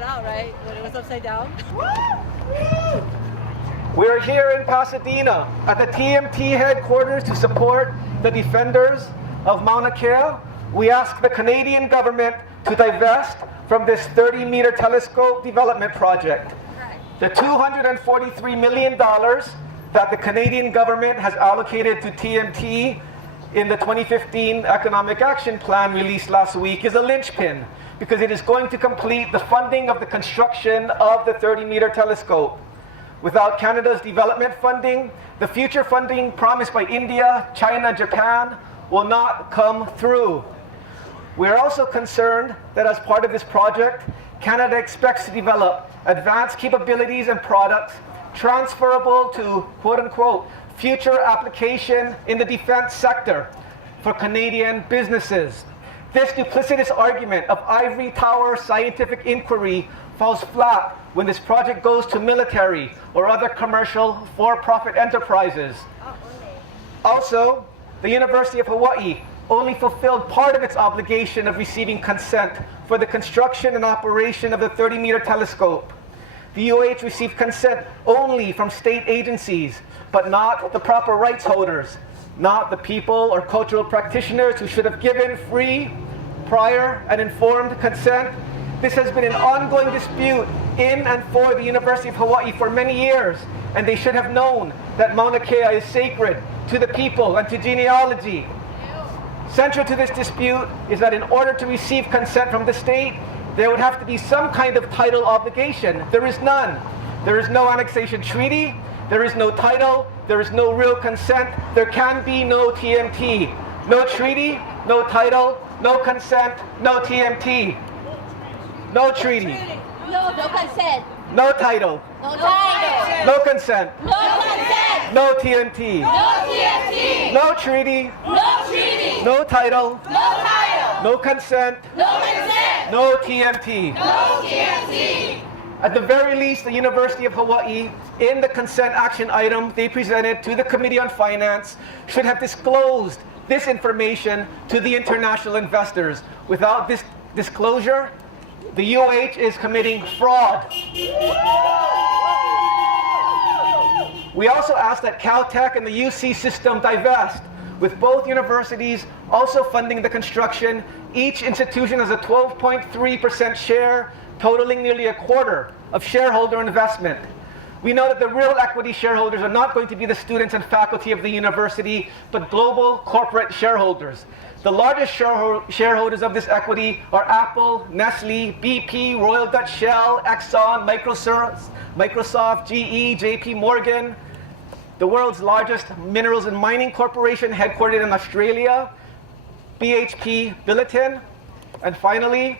that out, right? When it was upside down. We're here in Pasadena at the TMT headquarters to support the defenders of Mauna Kea. We ask the Canadian government to divest from this 30-meter telescope development project. The $243 million that the Canadian government has allocated to TMT in the 2015 Economic Action Plan released last week is a linchpin because it is going to complete the funding of the construction of the 30-meter telescope. Without Canada's development funding, the future funding promised by India, China, and Japan will not come through. We are also concerned that as part of this project, Canada expects to develop advanced capabilities and products transferable to, quote-unquote, future application in the defense sector for Canadian businesses. This duplicitous argument of ivory tower scientific inquiry falls flat when this project goes to military or other commercial for-profit enterprises. Also, the University of Hawaii only fulfilled part of its obligation of receiving consent for the construction and operation of the 30-meter telescope. The UH received consent only from state agencies, but not the proper rights holders, not the people or cultural practitioners who should have given free, prior, and informed consent. This has been an ongoing dispute in and for the University of Hawaii for many years, and they should have known that Mauna Kea is sacred to the people and to genealogy. Central to this dispute is that in order to receive consent from the state, there would have to be some kind of title obligation. There is none. There is no annexation treaty, there is no title, there is no real consent, there can be no TMT. No treaty, no title, no consent, no TMT. No treaty. No consent. No title. No title. No consent. No consent. No TMT. No TMT. No treaty. No treaty. No title. No title. No consent. No consent. No TMT. No TMT. At the very least, the University of Hawaii, in the consent action item they presented to the Committee on Finance, should have disclosed this information to the international investors. Without this disclosure, the UH is committing fraud. We also ask that Caltech and the UC system divest, with both universities also funding the construction. Each institution has a 12.3% share, totaling nearly a quarter of shareholder investment. We know that the real equity shareholders are not going to be the students and faculty of the university, but global corporate shareholders. The largest shareholders of this equity are Apple, Nestle, BP, Royal Dutch Shell, Exxon, Microsoft, GE, JP Morgan, the world's largest minerals and mining corporation headquartered in Australia, BHP Billiton, and finally,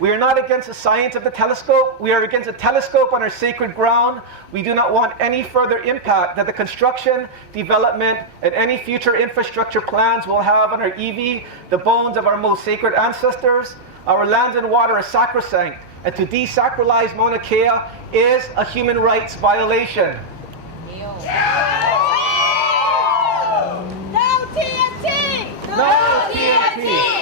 we are not against the science of the telescope. We are against a telescope on our sacred ground. We do not want any further impact that the construction, development, and any future infrastructure plans will have on our EV, the bones of our most sacred ancestors. Our lands and water are sacrosanct, and to desacralize Mauna Kea is a human rights violation. No TNT! No TNT!